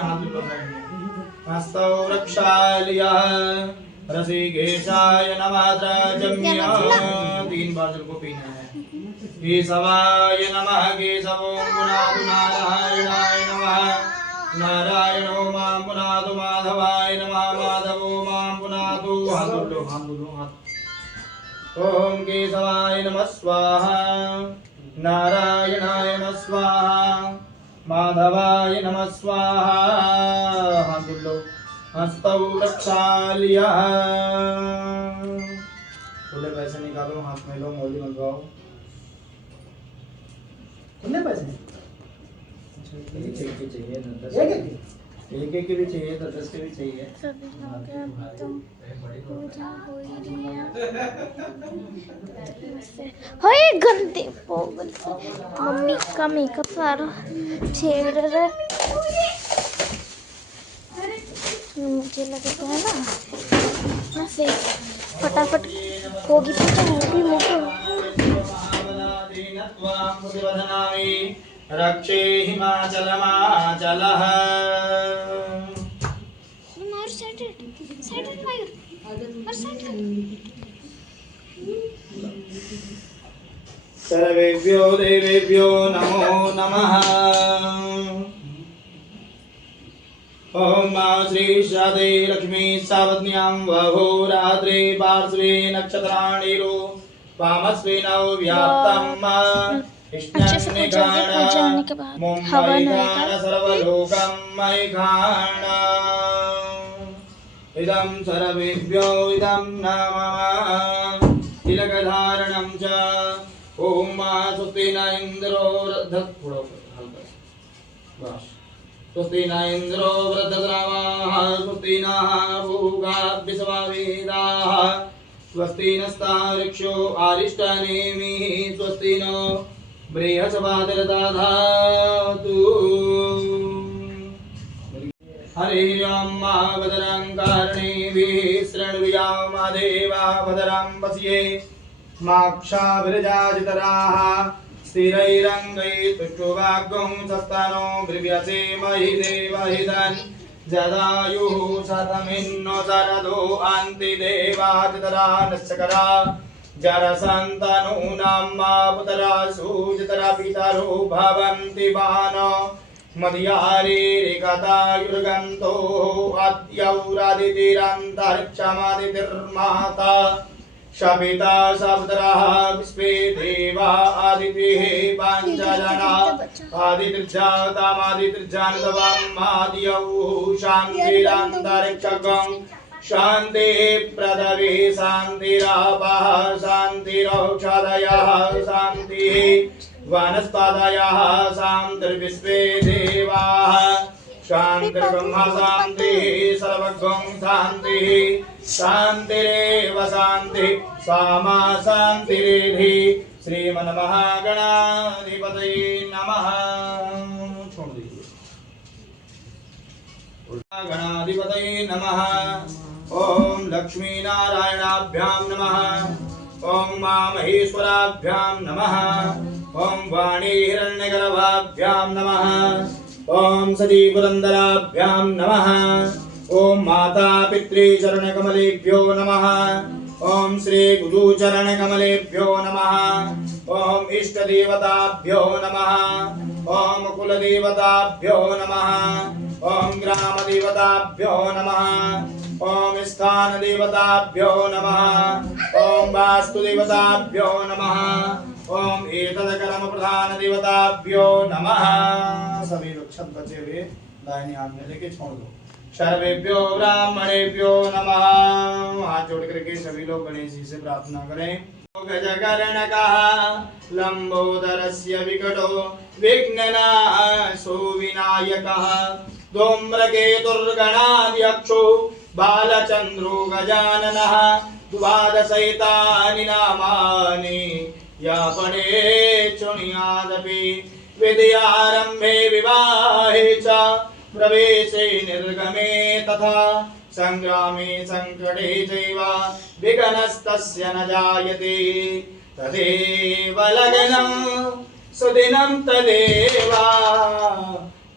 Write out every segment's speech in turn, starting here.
हाथ भी पकड़ लिए। हस्तौ रक्षालिया ऋषिकेशाय नमः त्रजम्य 3 बार जल को पीना है। केशवाय नमः केशवो पुनातु नारायणाय नमः नारायणो मां पुनातु माधवाय नमः माधवो मां पुनातु हाथ जोड़ लो हाथ। ओम केशवाय नमः स्वाहा नारायणाय नमः स्वाहा माधवाय नमः स्वाहा हाथ जोड़ लो। हस्तौ रक्षालिया खुले पैसे निकालो हाथ में लो मोदी मंगवाओ। खुले पैसे एक के भी चाहिए 10 के भी चाहिए। सभी लोग पूजा हो रही है। होए गंदे पोगल से मम्मी का मेकअप सारा छेड़ रहा है। मुझे लगता है ना ऐसे फटाफट होगी पूजा होगी मुझे। रक्षे हिमाचलमाचलः सर्वेभ्यो देवेभ्यो नमो नमः। ओम श्री शादे लक्ष्मी सावत्न्यां वहोरात्रे पार्श्वे नक्षत्राणिरो वामस्वे नव व्याप्तम् अच्छे से पूजा होने के बाद हवन होएगा। सर्वलोकं मयिखाण इदं सर्वेभ्यो इदं नमः तिलकधारणं च ओम स्वस्ति न इंद्रो स्वस्ति न इंद्रो वृद्धश्रवाः स्वस्ति नः भूगा विश्ववेदाः स्वस्ति नस्तार्क्ष्यो अरिष्टनेमिः स्वस्ति नो बृहस्पतिर्दधातु। हरि ओम भद्रं कर्णेभिः शृण्वयाम देवा भद्रं पश्ये माक्षाभिर्जाजितराः स्थिरैरङ्गैस्तुष्टुवाग्गं सस्तनो बृहसे महि देवहितं जदायुः शतमिन्नो शरदो अन्ति देवाजितरा नश्चकरा जरसन्तनूनां पुतरा सुजितरा पितरो भवन्ति वानो मध्यारेरिकतायुर्गन्तो अद्यौरादितिरन्तरिक्षमादितिर्माता शपिता सप्तरः विश्वे देवा आदितिः पञ्चजना आदितिर्जातमादितिर्जान्तवम् आदियौः शान्तिरन्तरिक्षगम् शांति पृथ्वी शांतिरापः शांतिरौषधयः शांतिः वनस्पतयः शान्तिर्विश्वे देवाः शान्तिर्ब्रह्म शान्तिः सर्वगं शान्तिः शान्तिरेव शान्तिः सामा शान्तिरेधि श्रीमन्महागणाधिपतये नमः। छोड़ दीजिए। गणाधिपतये नमः। ओम लक्ष्मी नारायणाभ्यां नमः। ओम महेश्वराभ्यां नमः। ओम वाणी हिरण्यगर्भाभ्यां नमः। ओम सती पुरंदराभ्यां नमः। ओम माता पितृ चरणकमलेभ्यो नमः। ओम श्री गुरु चरणकमलेभ्यो नमः। ओम इष्ट देवताभ्यो नमः। ओम कुल देवताभ्यो नमः। ओम ग्राम देवताभ्यो नमः। ओम स्थान देवताभ्यो नमः। ओम वास्तु देवताभ्यो नमः। ओम एतद कर्म प्रधान देवताभ्यो नमः। सभी लोग छत बचे हुए दाहिने हाथ में लेके छोड़ दो। सर्वेभ्यो ब्राह्मणेभ्यो नमः। हाथ जोड़ करके सभी लोग गणेश जी से प्रार्थना करें। गजकर्णकः लंबोदरस्य विकटो विघ्ननाशो विनायकः धूम्रकेतुर्गणाध्यक्षो बालचन्द्रो गजाननः द्वादशैतानि नामानि यापने शृणुयादपि विद्यारम्भे विवाहे च प्रवेशे निर्गमे तथा संग्रामे संकटे चैव विघ्नस्तस्य न जायते तदेव लग्नं सुदिनं तदेव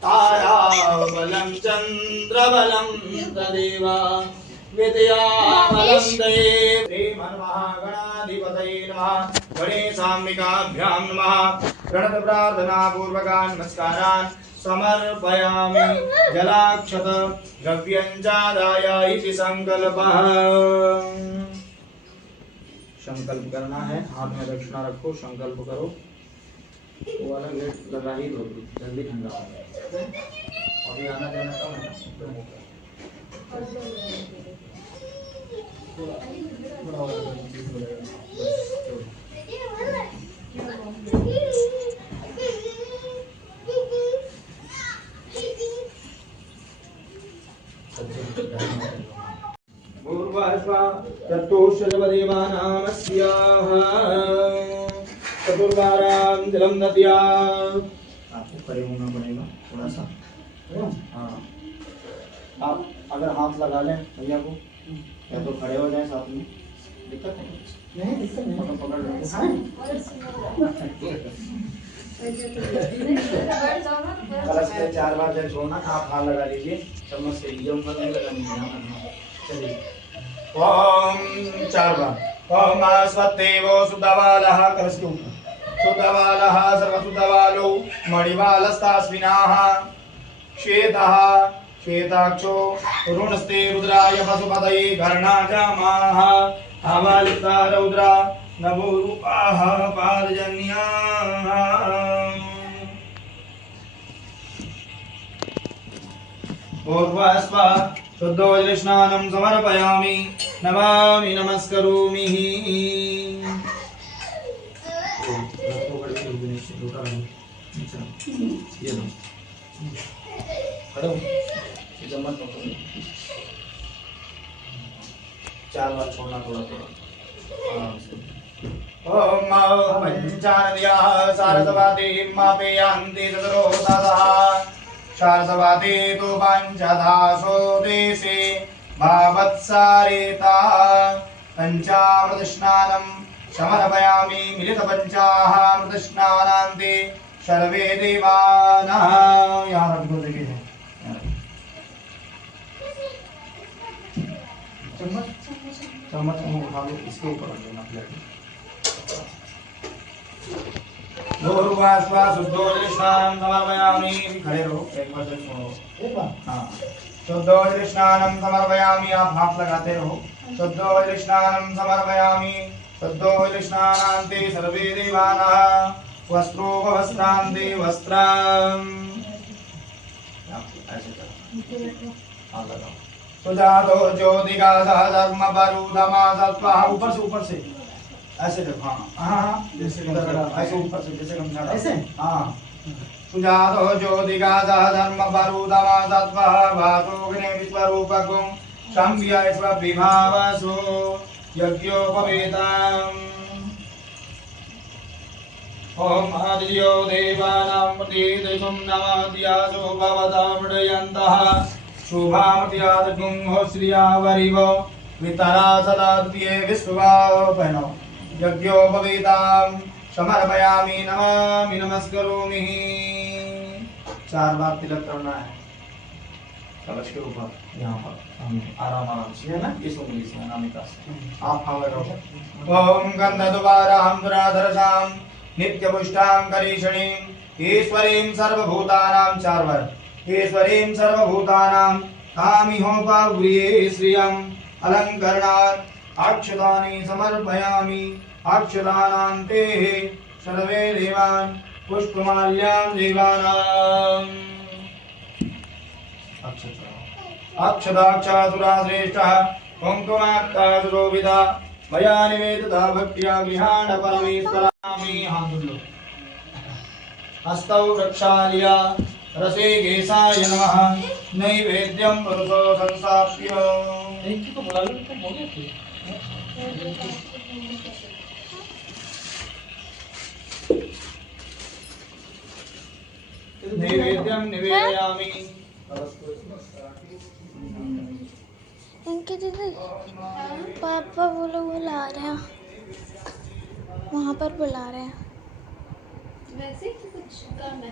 ताराबलं चन्द्रबलं तदेव विद्याबलं देव श्रीमन्महागणाधिपतये नमः गणेशाम्बिकाभ्यां नमः प्रणतप्रार्थनापूर्वकान् नमस्कारान् समर्पयामि जलाक्षत द्रव्यञ्चादाय इति संकल्पः। संकल्प करना है, हाथ में दक्षिणा रखो, संकल्प करो। वो वाला गेट लगा ही दो, जल्दी ठंडा हो जाएगा। अभी आना जाना कम है ना। चतुष्षदेवानामस्याः चतुर्वारां जलं दद्या। आपको खड़े होना पड़ेगा थोड़ा सा। हाँ, आप अगर हाथ लगा लें भैया को या तो खड़े हो जाएं साथ में। दिक्कत है? नहीं दिक्कत नहीं, पकड़ लो। कलश पे 4 बार जल छोड़ना, आप हाथ लगा लीजिए चम्मच से, ये ऊपर नहीं लगानी है। चलिए ओम 4 बार। ओम स्वस्तिवो सुदवालः, कलश के ऊपर सुदवालः सर्वसुदवालो मणिवालस्तास्विनाः श्वेतः श्वेताक्षो रुणस्ते रुद्राय पशुपतये घर्णाजामाः अवलिप्ता रौद्रा नभोरूपाः पारजन्याः। पूर्वस्व शुद्धोजलस्नानं समर्पयामि नमामि नमस्करोमि। ये लो खड़ो, चम्मच पकड़ो। 4 बार छोड़ना थोड़ा थोड़ा। ओम पंचानद्याः सारस्वती मापेयान्ति चतुरोदशः शारसवाते तु पंचदासो देशे भावत्सारेता पंचामृतस्नानं समर्पयामि मिलितपञ्चामृतस्नानान्ते सर्वे देवानः। यहाँ रख दो, देखिए चम्मच चम्मच उठा लो, इसके ऊपर रख देना प्लेट में। शुद्धोजलस्नानं समर्पयामि, खड़े रहो, एक बार से सुनो। हाँ, शुद्धोजलस्नानं समर्पयामि, आप हाथ लगाते रहो। शुद्धोजलस्नानं समर्पयामि, शुद्धोजलस्नानान्ते सर्वे देवानः वस्त्रोपवस्त्रान्ते वस्त्रम्। ऐसे करो, हाथ लगाओ। सुजातो ज्योतिकासः धर्मपरुधमा सत्त्वः, ऊपर से ऐसे देखो। हाँ हाँ, जैसे ऐसे ऊपर से, जैसे गमछा ऐसे। हाँ, सुजातो ज्योतिकासः धर्मपरुधमा सत्त्वः भातोऽग्ने विश्वरूपगुं संव्यय स्वविभावसो यज्ञोपवेताम्। ओम आदित्यो देवानां प्रतिदिशं नमस्यासो भवतामृडयन्तः शुभामृत्यादगुं हो श्रियावरिव वितरा सदा द्वितीये विश्ववापनो यज्ञोपवीतां समर्पयामि नमामि नमस्करोमि। 4 बार तिलक करना है कलश के ऊपर, यहाँ पर आराम से है ना, इस उंगली से अनामिका से आप हाथ लगाओ। ओम गंधद्वारां दुराधरसां नित्यपुष्टां करीषणीं ईश्वरीं सर्वभूतानां 4 बार ईश्वरीं सर्वभूतानां कामिहोपाव्रिये श्रियम् अलंकरणात् अक्षतानि समर्पयामि अक्षतानान्ते सर्वे देवान् पुष्पमाल्यां देवानाम्। अक्षताक्षातुराश्रेष्ठः कुङ्कुमाक्षातुरोविदा मया निवेदिता भक्त्या गृहाण परमेश्वरामि। हस्तौ प्रक्षाल्य रसे केशाय नमः नैवेद्यं पुरुषो संस्थाप्य। नैवेद्यं निवेदयामि। इनके दीदी पापा वो लोग बुला रहे हैं, वहाँ पर बुला रहे हैं। वैसे कुछ काम है।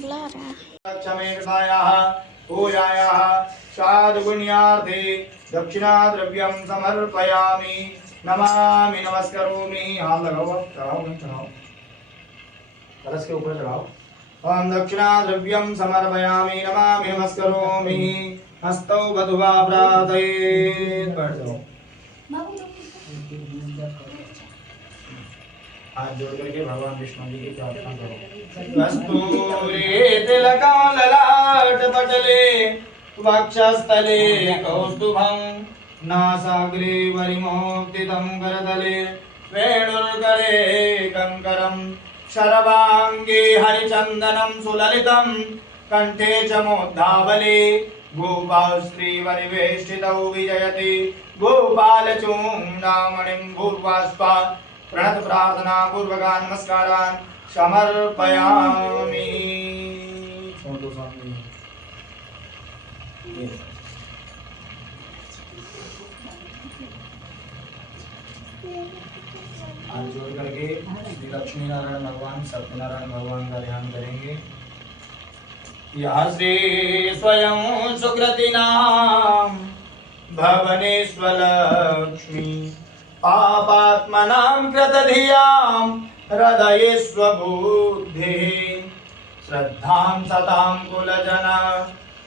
बुला रहा है। क्षमेतायाः पूजायाः साधुपुण्यार्थे दक्षिणाद्रव्यं समर्पयामि। नमामि नमस्करोमि। हाथ लगाओ, चढ़ाओ, नहीं चढ़ाओ, कलश के ऊपर चढ़ाओ। ओम दक्षिणाद्रव्यं समर्पयामि। नमामि नमस्करोमि। हस्तौ वधुवा प्रार्थयेत्। बैठ जाओ। हाथ जोड़ करके भगवान विष्णु जी की प्रार्थना करो। कस्तूरी तिलकं ललाट पटले वक्षस्थले कौस्तुभं नासाग्रे वरिमोक्तितं करतले वेणुर्गले कंकरं शर्वाङ्गे हरिचन्दनं सुललितं कंठे च मोद्धावले गोपालश्रीवरिवेष्टितौ विजयति गोपालचूडामणिं भूर्वास्वा प्रणत प्रार्थना पूर्वकान् नमस्कारान् समर्पयामि। हाथ जोड़ करके श्री लक्ष्मी नारायण भगवान सत्यनारायण भगवान का ध्यान करेंगे। यह श्री स्वयं सुकृतिनां भवनेश्वलक्ष्मी पापात्मनां कृतधियां हृदयेष्वबुद्धिः श्रद्धां सतां कुलजना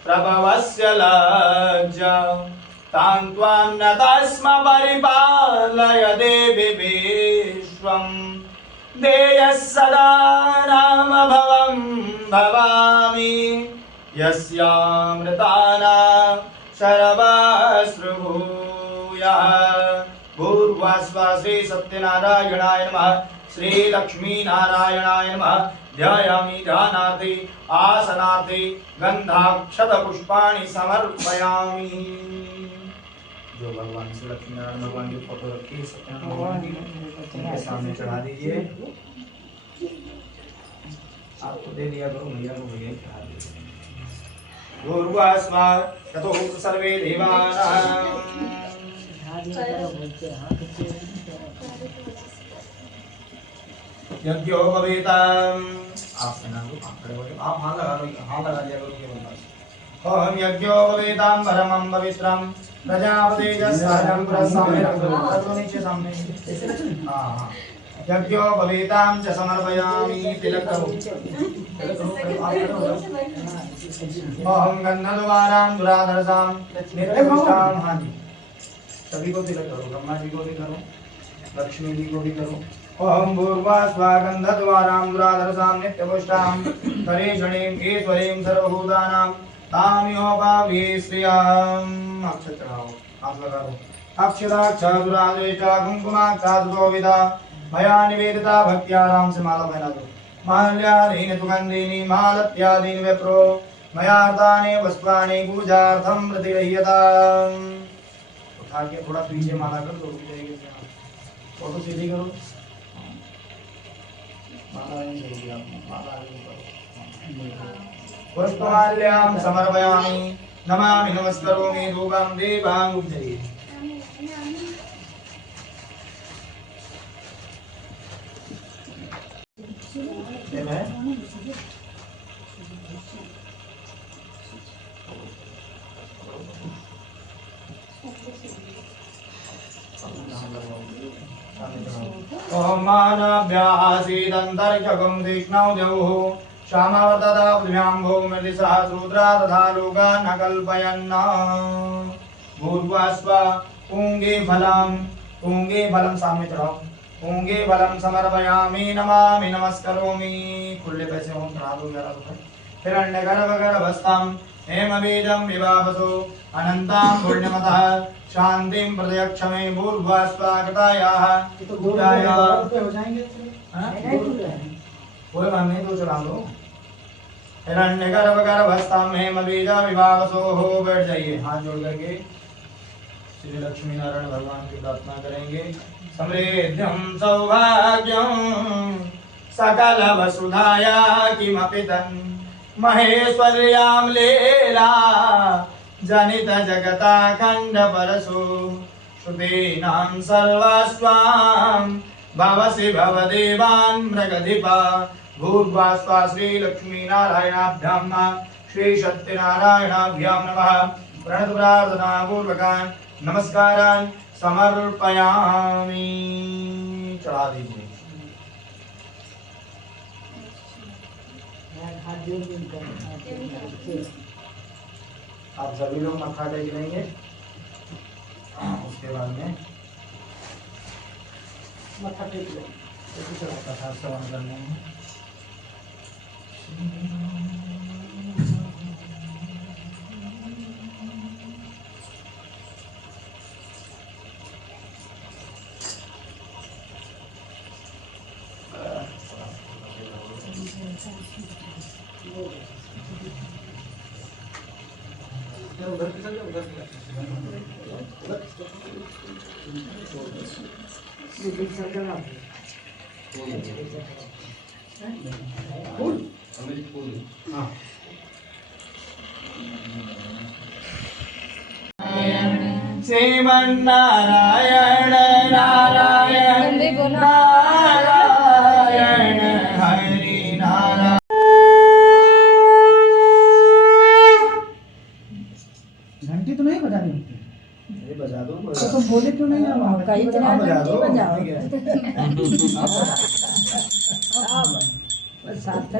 प्रभवस्य लज्जा तां त्वां नतस्म परिपालय देवि विश्वं देयः सदा नाम भवं भवामि यस्यामृतानां शरवाश्रुभूयः भूर्वास्वा श्री सत्यनारायणाय नमः श्री लक्ष्मी नारायणाय नमः ध्यायामि ध्यानार्थे आसनार्थे गंधाक्षत पुष्पाणि समर्पयामि। जो भगवान श्री लक्ष्मी नारायण भगवान की फोटो रखी है सत्यनारायण भगवान की उनके सामने चढ़ा दीजिए। आपको दे दिया करो, भैया को भैया चढ़ा दीजिए। भूर्वास्वा ततो सर्वे देवानां यज्ञो भवेताम्। आप सुना दो, आप खड़े हो जाओ, आप हाथ लगा दो, हाथ लगा दिया करो केवल बस। ओम यज्ञो भवेताम् परमं पवित्रं प्रजापते जस्साजं पुरस्सामे रखो नीचे सामने। हाँ हाँ। यज्ञो भवेताम् च समर्पयामि। तिलक करो। ओम गन्धद्वारां दुराधरसां नित्यपुष्टां। हाँ जी, सभी को तिलक करो, ब्रह्मा जी को भी करो, लक्ष्मी जी को भी करो। ओम भूर्वास्वा गन्धद्वारां दुराधरसां नित्यपुष्टां करेशणीं ईश्वरीं सर्वभूतानां ताम्योपावे श्रियाम्। अक्षत चढ़ाओ, हाथ लगा दो। अक्षताक्षरादेशा कुंकुमाक्षादोविदा मया निवेदिता भक्त्याराम से माला पहना दो। माल्यादीन सुगंधीनि मालत्यादीन विप्रो मया दाने वस्त्राणि पूजार्थं प्रतिगृह्यताम्। उठा के थोड़ा पीछे माला कर दो, फोटो सीधी करो। पुष्पमाल्यां समर्पयामि। नमामि नमस्करोमि। धूपं दीपं उपजयि। ओम मानव्यासीदन्तरिक्षगं तीक्ष्णौ द्यौः श्यामावर्तता पृथिव्यां भूमिर्दिशहस्रुद्रा तथा लोकान् न कल्पयन्। भूर्वास्वा पूंगे फलं सामने चढ़ाओ। पूंगे फलं समर्पयामि। नमामि नमस्करोमि। खुले पैसे हों चढ़ा दो 11 रुपए। हिरण्यगर्भगर्भस्थं हेमबीजं विवावसो अनन्तां पुण्यमतः शांतिं प्रदयक्षमे। भूर्भुवस्वागतायाः पूजायाः हो जाएंगे। कोई बात नहीं, तो चला दो। हिरण्यगर्भगर्भस्थं हेमबीजं विवावसो हो। बैठ जाइए, हाथ जोड़ करके श्री लक्ष्मी नारायण भगवान की प्रार्थना करेंगे। समृद्धिं सौभाग्यं सकल वसुधाया किमपि तन् महेश्वर्यां लीला जनित जगता खंड परसु श्रुतीनां सर्वस्वां भवसि भवदेवान् मृगधिपा भूर्भुवस्व श्री लक्ष्मी नारायणाभ्याम श्री सत्यनारायणाभ्यां नमः। प्रणत प्रार्थना पूर्वकान् नमस्कारान् समर्पयामि। चढ़ा दीजिए। आप सभी लोग मत्था टेक लेंगे। उसके बाद में मत्था टेक लो, कथा श्रवण करने में। श्रीमन्नारायण नारायण नारायण हरि नारायण। घंटी तो नहीं बजानी होती? अरे बजा दो। तो तुम बोले क्यों नहीं? कई तरह बजा दो।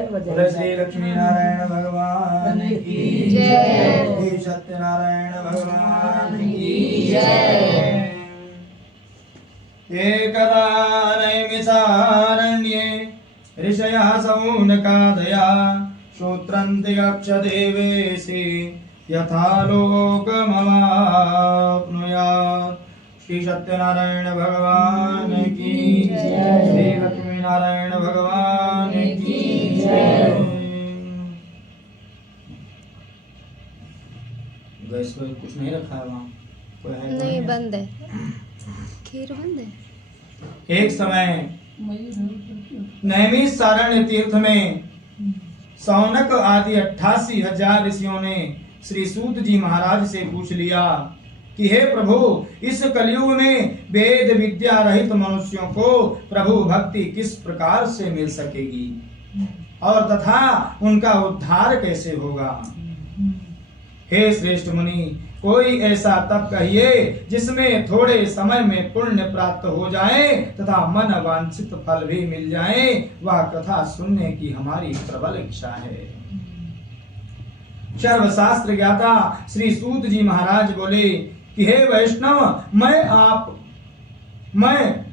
बोले श्री लक्ष्मी नारायण भगवान की जय। श्री सत्यनारायण भगवान की जय। एकदा नैमिषारण्ये ऋषयः सौनकादया श्रोत्रन्ति अक्षदेवेशि यथा लोकमवाप्नुयात्। श्री सत्यनारायण भगवान की जय। श्री लक्ष्मी नारायण भगवान की जय। गैस पे कुछ नहीं रखा है वहाँ? कोई है? नहीं, बंद है, खीर बंद है। एक समय नैमिषारण्य तीर्थ में सौनक आदि 88,000 ऋषियों ने श्री सूत जी महाराज से पूछ लिया कि हे प्रभु, इस कलयुग में वेद विद्या रहित मनुष्यों को प्रभु भक्ति किस प्रकार से मिल सकेगी और तथा उनका उद्धार कैसे होगा। हे श्रेष्ठ मुनि, कोई ऐसा तप कहिए जिसमें थोड़े समय में पुण्य प्राप्त हो जाए तथा मन वांछित फल भी मिल जाए। वह कथा सुनने की हमारी प्रबल इच्छा है। सर्वशास्त्र ज्ञाता श्री सूत जी महाराज बोले कि हे वैष्णव, मैं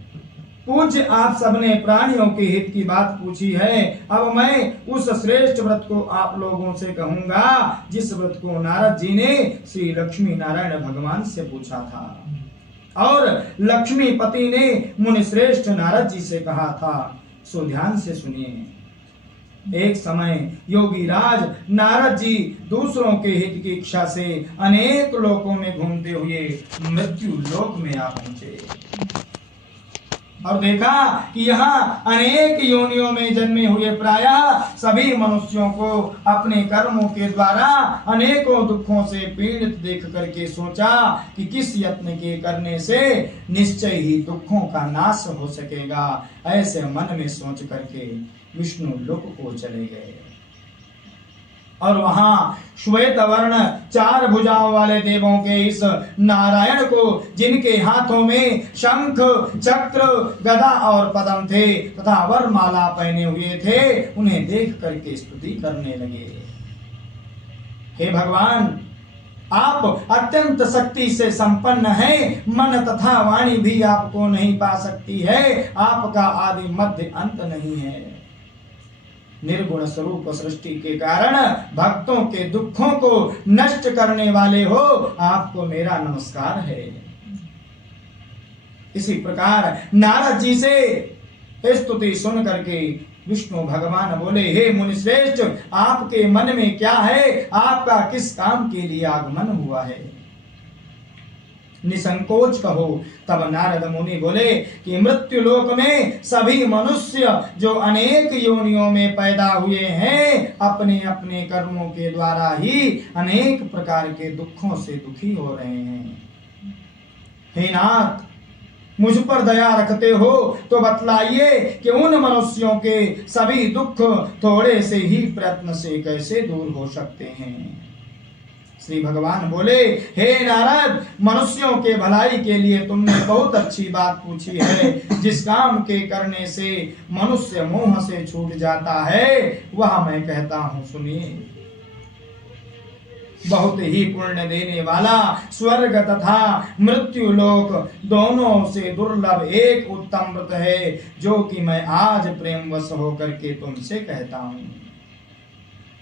पूज्य आप सबने प्राणियों के हित की बात पूछी है। अब मैं उस श्रेष्ठ व्रत को आप लोगों से कहूंगा जिस व्रत को नारद जी ने श्री लक्ष्मी नारायण भगवान से पूछा था और लक्ष्मीपति ने मुनि श्रेष्ठ नारद जी से कहा था। सो ध्यान से सुनिए। एक समय योगी राज नारद जी दूसरों के हित की इच्छा से अनेक लोकों में घूमते हुए मृत्यु लोक में आ पहुंचे और देखा कि यहाँ अनेक योनियों में जन्मे हुए प्रायः सभी मनुष्यों को अपने कर्मों के द्वारा अनेकों दुखों से पीड़ित देख करके सोचा कि किस यत्न के करने से निश्चय ही दुखों का नाश हो सकेगा। ऐसे मन में सोच करके विष्णु लोक को चले गए और वहां श्वेत वर्ण 4 भुजाओं वाले देवों के इस नारायण को, जिनके हाथों में शंख चक्र गदा और पद्म थे तथा वरमाला पहने हुए थे, उन्हें देख करके स्तुति करने लगे। हे भगवान, आप अत्यंत शक्ति से संपन्न हैं, मन तथा वाणी भी आपको नहीं पा सकती है। आपका आदि मध्य अंत नहीं है। निर्गुण स्वरूप सृष्टि के कारण भक्तों के दुखों को नष्ट करने वाले हो, आपको मेरा नमस्कार है। इसी प्रकार नारद जी से स्तुति सुन करके विष्णु भगवान बोले, हे मुनि श्रेष्ठ, आपके मन में क्या है? आपका किस काम के लिए आगमन हुआ है? निसंकोच कहो। तब नारद मुनि बोले कि मृत्यु लोक में सभी मनुष्य जो अनेक योनियों में पैदा हुए हैं, अपने अपने कर्मों के द्वारा ही अनेक प्रकार के दुखों से दुखी हो रहे हैं। हे नाथ, मुझ पर दया रखते हो तो बतलाइए कि उन मनुष्यों के सभी दुख थोड़े से ही प्रयत्न से कैसे दूर हो सकते हैं। श्री भगवान बोले, हे नारद, मनुष्यों के भलाई के लिए तुमने बहुत अच्छी बात पूछी है। जिस काम के करने से मनुष्य मोह से छूट जाता है वह मैं कहता हूँ, सुनिए। बहुत ही पुण्य देने वाला स्वर्ग तथा मृत्यु लोक दोनों से दुर्लभ एक उत्तम व्रत है, जो कि मैं आज प्रेमवश होकर के तुमसे कहता हूँ।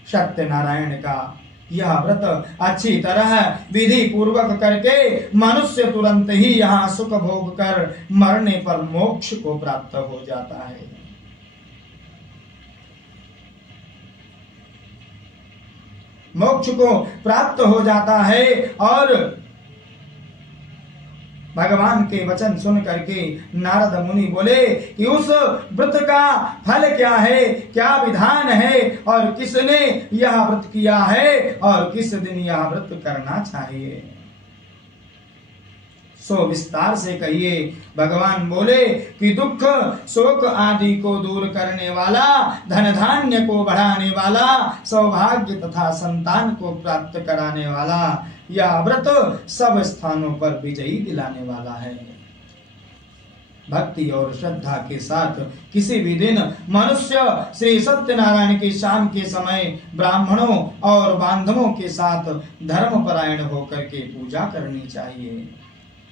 सत्यनारायण का यह व्रत अच्छी तरह विधि पूर्वक करके मनुष्य तुरंत ही यहाँ सुख भोग कर मरने पर मोक्ष को प्राप्त हो जाता है। मोक्ष को प्राप्त हो जाता है। और भगवान के वचन सुन करके नारद मुनि बोले कि उस व्रत का फल क्या है, क्या विधान है, और किसने यह व्रत किया है और किस दिन यह व्रत करना चाहिए, सो विस्तार से कहिए। भगवान बोले कि दुख शोक आदि को दूर करने वाला, धन धान्य को बढ़ाने वाला, सौभाग्य तथा संतान को प्राप्त कराने वाला यह व्रत सब स्थानों पर विजयी दिलाने वाला है। भक्ति और श्रद्धा के साथ किसी भी दिन मनुष्य श्री सत्यनारायण की शाम के समय ब्राह्मणों और बांधवों के साथ धर्मपरायण होकर के पूजा करनी चाहिए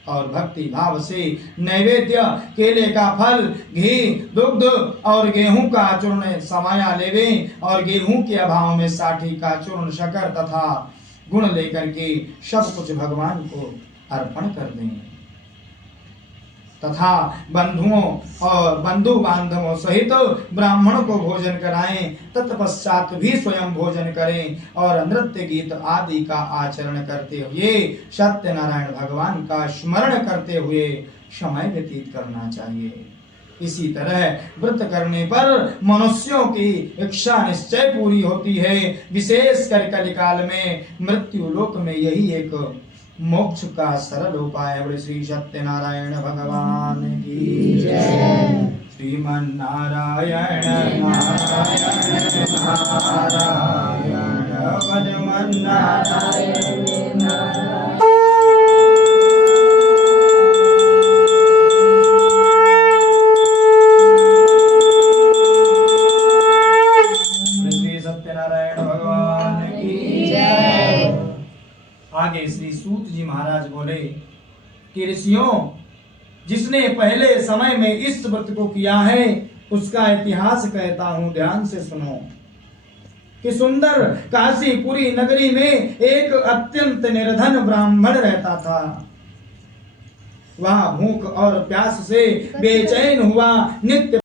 और भक्ति भाव से नैवेद्य केले का फल, घी, दुग्ध और गेहूं का चूर्ण समाया लेवे और गेहूं के अभाव में साठी का चूर्ण, शक्कर तथा गुण लेकर के सब कुछ भगवान को अर्पण कर दें तथा बंधुओं और बंधु बांधवों सहित ब्राह्मणों को भोजन कराएं। तत्पश्चात भी स्वयं भोजन करें और नृत्य गीत आदि का आचरण करते हुए सत्यनारायण भगवान का स्मरण करते हुए समय व्यतीत करना चाहिए। इसी तरह व्रत करने पर मनुष्यों की इच्छा निश्चय पूरी होती है। विशेष कर कलिकाल में मृत्यु लोक में यही एक मोक्ष का सरल उपाय है। श्री सत्यनारायण भगवान की जय। श्रीमन्नारायण नारायण नारायण भजमन नारायण नारायण। श्री सत्यनारायण भगवान की जय। आगे श्री सूत जी महाराज बोले कि ऋषियों, जिसने पहले समय में इस व्रत को किया है उसका इतिहास कहता हूं, ध्यान से सुनो। कि सुंदर काशीपुरी नगरी में एक अत्यंत निर्धन ब्राह्मण रहता था। वह भूख और प्यास से बेचैन हुआ नित्य